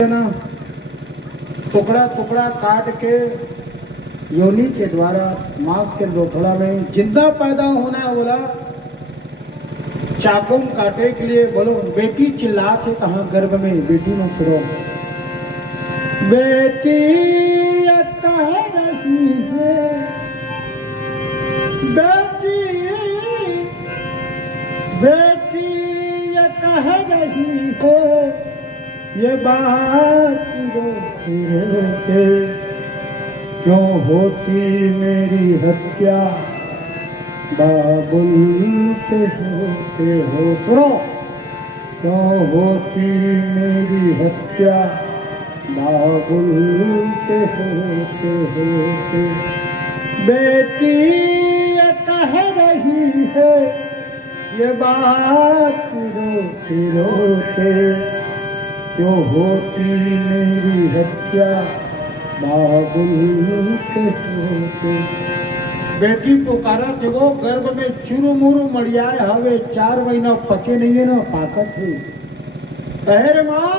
ना टुकड़ा टुकड़ा काट के योनि के द्वारा मांस के लोथड़ा में जिंदा पैदा होना है। बोला चाकू काटे के लिए बोलो बेटी चिल्ला से कहा गर्भ में बेटी में सुनो बेटी कह रही है बेटी बेटी कह रही है ये बात रोते रोते क्यों होती मेरी हत्या बाबुल के होते हो सुनो क्यों होती मेरी हत्या बाबुल के होते होते बेटी ये कह रही है ये बात रोते रोते क्यों होती मेरी हत्या बाबुल के होते। बेटी पुकारा थे वो गर्भ में चुरू मुरू मड़ियाए हवे 4 महीना पके नहीं है ना पाकत है। कहे माँ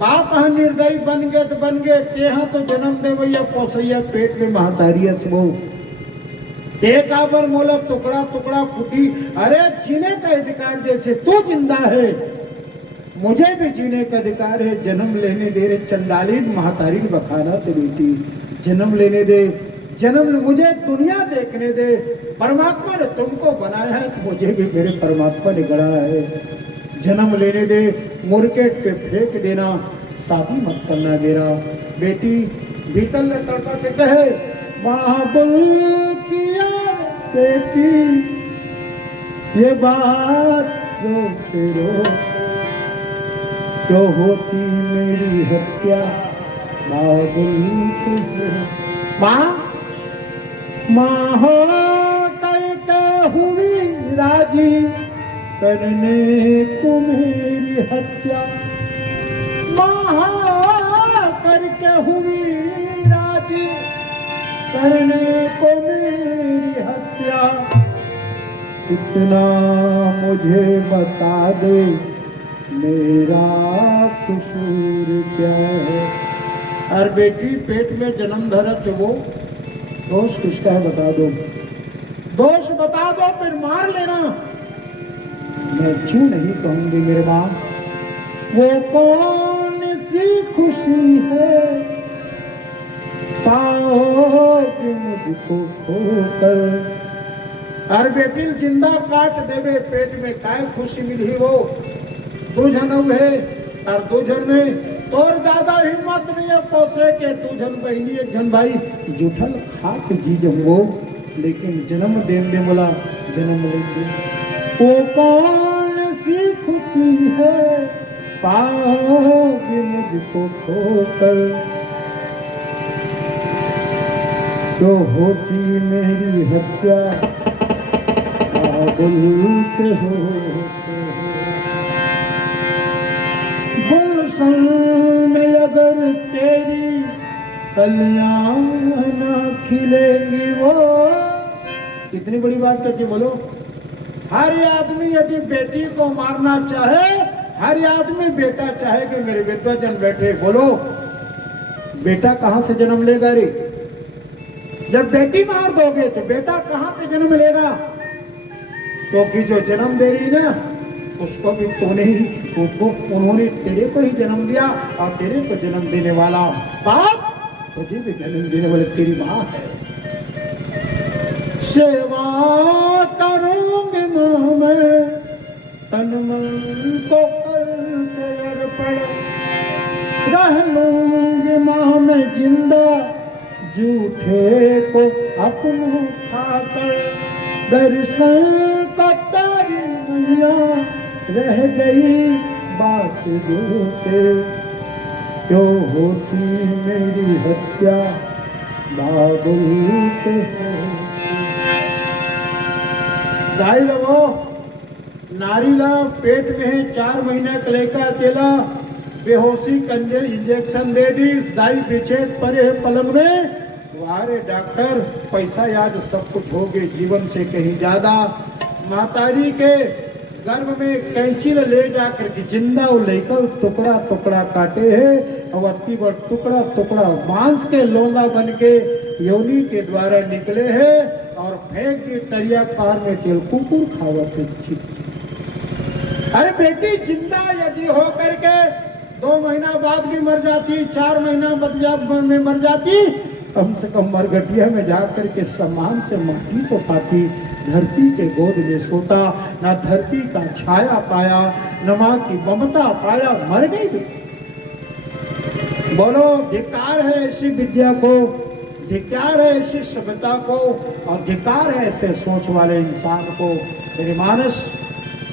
बाप हाँ निर्दयी बन गए तो बन गए तेहा तो जन्म दे भैया पोसैया पेट में महतारी वो एक आबर मोला टुकड़ा टुकड़ा फूटी। अरे जीने का अधिकार जैसे तू जिंदा है मुझे भी जीने का अधिकार है। जन्म लेने दे रे चंडाली महतारी बखाना तो बेटी जन्म लेने दे जन्म मुझे दुनिया देखने दे। परमात्मा ने तुमको बनाया है तो मुझे भी मेरे परमात्मा ने गढ़ा है। जन्म लेने दे मुर्केट पे फेंक देना शादी मत करना मेरा। बेटी भीतर ने तड़का के कहे बाबुल किया बेटी ये बात रोते रोते क्यों होती मेरी हत्या बाबुल की माँ माँ हो करके हुई राजी करने को मेरी हत्या माँ करके हुई राजी करने को मेरी हत्या। इतना मुझे बता दे मेरा कसूर क्या है। और बेटी पेट में जन्म धरा वो दोष किसका है बता दो दोष बता दो फिर मार लेना। मैं क्यों नहीं कहूंगी मेरे माँ वो कौन सी खुशी है पाओगे मुझको खोकर। और बेटी जिंदा काट देवे पेट में काय खुशी मिली वो दूजन है और दूजन में तोर ज्यादा हिम्मत नहीं है पोसे के दूजन बहनी एक जन भाई जूठल खाक जी जमो लेकिन जन्म देन दे बोला जन्म लेंगे। वो कौन सी खुशी है पाओगे मुझको खोकर तो होती मेरी हत्या बाबुल के होते गुलशन में अगर तेरी कलियां न खिलेंगी वो। कितनी बड़ी बात करके बोलो हर आदमी यदि बेटी को मारना चाहे हर आदमी बेटा चाहे कि मेरे विधवा जन बैठे बोलो बेटा कहां से जन्म लेगा रे। जब बेटी मार दोगे तो बेटा कहां से जन्म लेगा क्योंकि जो जन्म दे रही ना उसको भी तूने ही उन्होंने तेरे को ही जन्म दिया और तेरे को जन्म देने वाला बाप तुझे भी जन्म देने वाले तेरी माँ है। सेवा करूंगी माँ मैं तन मन को करके अर्पण रह लूंगी माँ मैं जिंदा झूठे को अपना खाकर दर्शन का तारी मैया रह गई बात जोते क्यों होती मेरी हत्या बाबुल के दाई लगो नारीला पेट में है 4 महीने कलेका चेला बेहोशी कंजे इंजेक्शन दे दी दाई पीछे पड़े पलंग में वारे डॉक्टर पैसा याद सब कुछ हो गए जीवन से कहीं ज्यादा। मातारी के गर्भ में कैंची ले जा करके जिंदा वो लेकर टुकड़ा टुकड़ा काटे है और अति बड़ टुकड़ा टुकड़ा मांस के लोंगा बन के योनि के द्वारा निकले है और फेंक के तरिया कार में तेल कुकुर खावत है। अरे बेटी जिंदा यदि हो करके 2 महीना बाद भी मर जाती, 4 महीना में मर जाती, कम से कम मरघटिया में जाकर के सम्मान से माटी तो पाती, धरती के गोद में सोता, ना धरती का छाया पाया, न मां की ममता पाया, मर गई भी। बोलो धिक्कार है ऐसी विद्या को, धिक्कार है ऐसी सभ्यता को, और धिक्कार है ऐसे सोच वाले इंसान को। मेरे मानस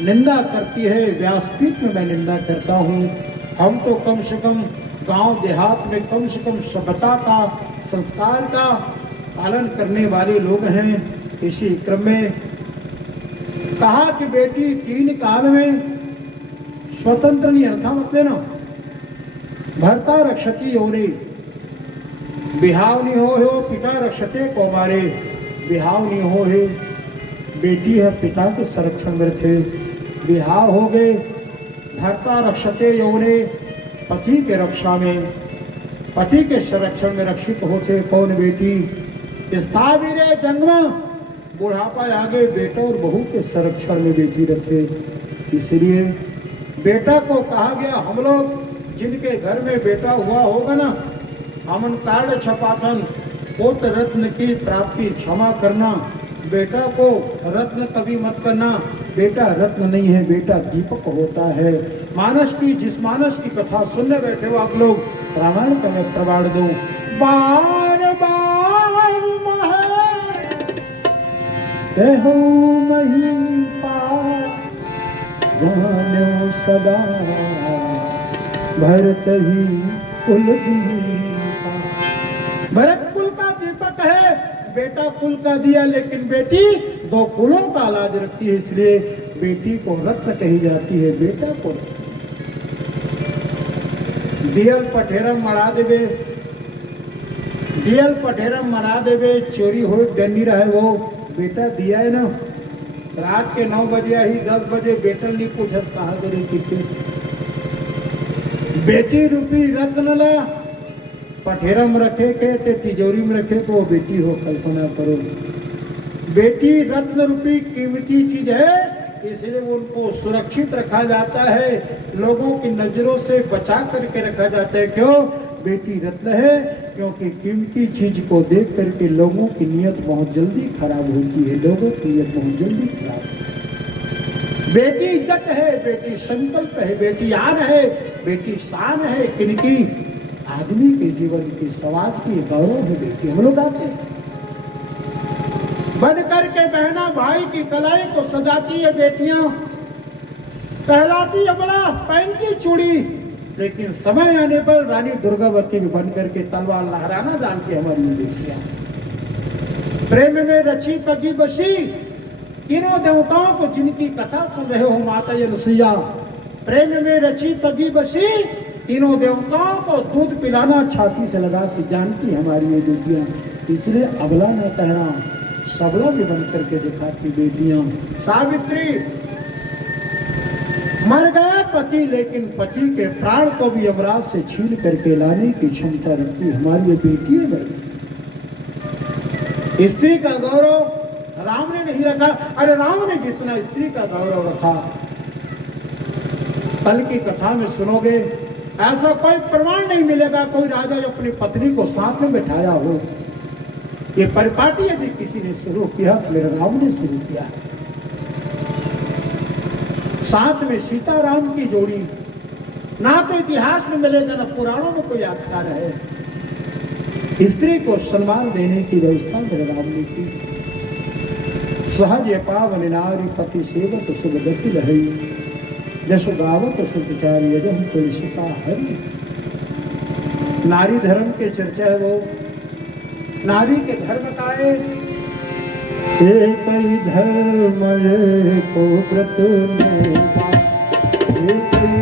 निंदा करती है, व्यासपीठ में मैं निंदा करता हूँ। हम तो कम से कम गांव देहात में कम से कम सभ्यता का, संस्कार का पालन करने वाले लोग हैं। इसी क्रम में कहा कि बेटी 3 काल में स्वतंत्र नहीं अर्था मत लेना, भरता रक्षती योरे, बिहाव नहीं हो पिता रक्षते कौमारे, बिहाव नहीं हो है बेटी है पिता के संरक्षण में थे, बिहाव हो गए भरता रक्षते योरे, पति के रक्षा में, पति के संरक्षण में रक्षित होते कौन बेटी, स्थावीर जंग में बुढ़ापा आगे बेटा और बहू के संरक्षण में बेटी रखे। इसलिए बेटा को कहा गया, हम लोग जिनके घर में बेटा हुआ होगा ना, हमन कार्ड छपाथन पुत्र रत्न की प्राप्ति क्षमा करना, बेटा को रत्न कभी मत करना, बेटा रत्न नहीं है, बेटा दीपक होता है। मानस की, जिस मानस की कथा सुनने बैठे हो आप लोग, रामायण का मैं प्रमाण दो। बार बार कहो मही पार जानो सदा, भरत ही कुल दीपा, भरत कुल का दीपक है, बेटा कुल का दिया, लेकिन बेटी 2 कुलों का लाज रखती है, इसलिए बेटी को रत्न कही जाती है, बेटा को दियल पठेरम मरा देवे, दियल पठेरम मरा देवे, चोरी हो डंडी रहे वो बेटा दिया है ना, रात के 9 बजे ही 10 बजे बेटल नहीं पूछस कहा करे कितने, बेटी रूपी रत्न ला पठेरम रखे के ते तिजोरी में रखे को वो बेटी हो, कल्पना करो। बेटी रत्न रूपी कीमती चीज है, इसलिए उनको सुरक्षित रखा जाता है, लोगों की नजरों से बचा करके रखा जाता है। क्यों? बेटी रत्न है, क्योंकि कीमती चीज को देख करके लोगों की नीयत बहुत जल्दी खराब होती है, लोगों की नीयत बहुत जल्दी खराब होती है। बेटी इज्जत है, बेटी संकल्प है, बेटी आन है, बेटी शान है, किनकी? आदमी के जीवन की, समाज की गौरव है बेटी। हम लोग आते हैं बन करके बहना भाई की कलाई को सजाती है बेटियां, कहलाती है बड़ा, पहनती चूड़ी, लेकिन समय आने पर रानी दुर्गावती भी बन करके तलवार लहराना जानती हमारी ये बेटियां। प्रेम में रची पगी बसी तीनों देवताओं को जिनकी कथा सुन रहे हो माता अनुसुईया, प्रेम में रची पगी बसी तीनों देवताओं को दूध पिलाना छाती से लगा के जानती हमारी ये बेटियां। इसलिए अबला न कहना, सबला भी बन करके दिखाती बेटियां। सावित्री मर गया पति, लेकिन पति के प्राण को भी यमराज से छीन करके लाने की क्षमता रखती हमारी ये बेटी है। स्त्री का गौरव राम ने नहीं रखा। अरे राम ने जितना स्त्री का गौरव रखा, कल की कथा में सुनोगे, ऐसा कोई प्रमाण नहीं मिलेगा कोई राजा जो अपनी पत्नी को साथ में बैठाया हो। ये परिपाटी यदि किसी ने शुरू किया तो मेरे राम ने शुरू किया है। साथ में सीता राम की जोड़ी ना तो इतिहास में मिलेगा, ना पुराणों में कोई आख्यान है। स्त्री को सम्मान देने की व्यवस्था मेरे राम ने की। सहज पावन नारी पति सेवत शुभ गति रही, जसो गावत सुचारी यजम तुलसिका हरि। नारी धर्म के चर्चा है वो, नारी के धर्म का है। एक ही धर्म को व्रत में, एक ही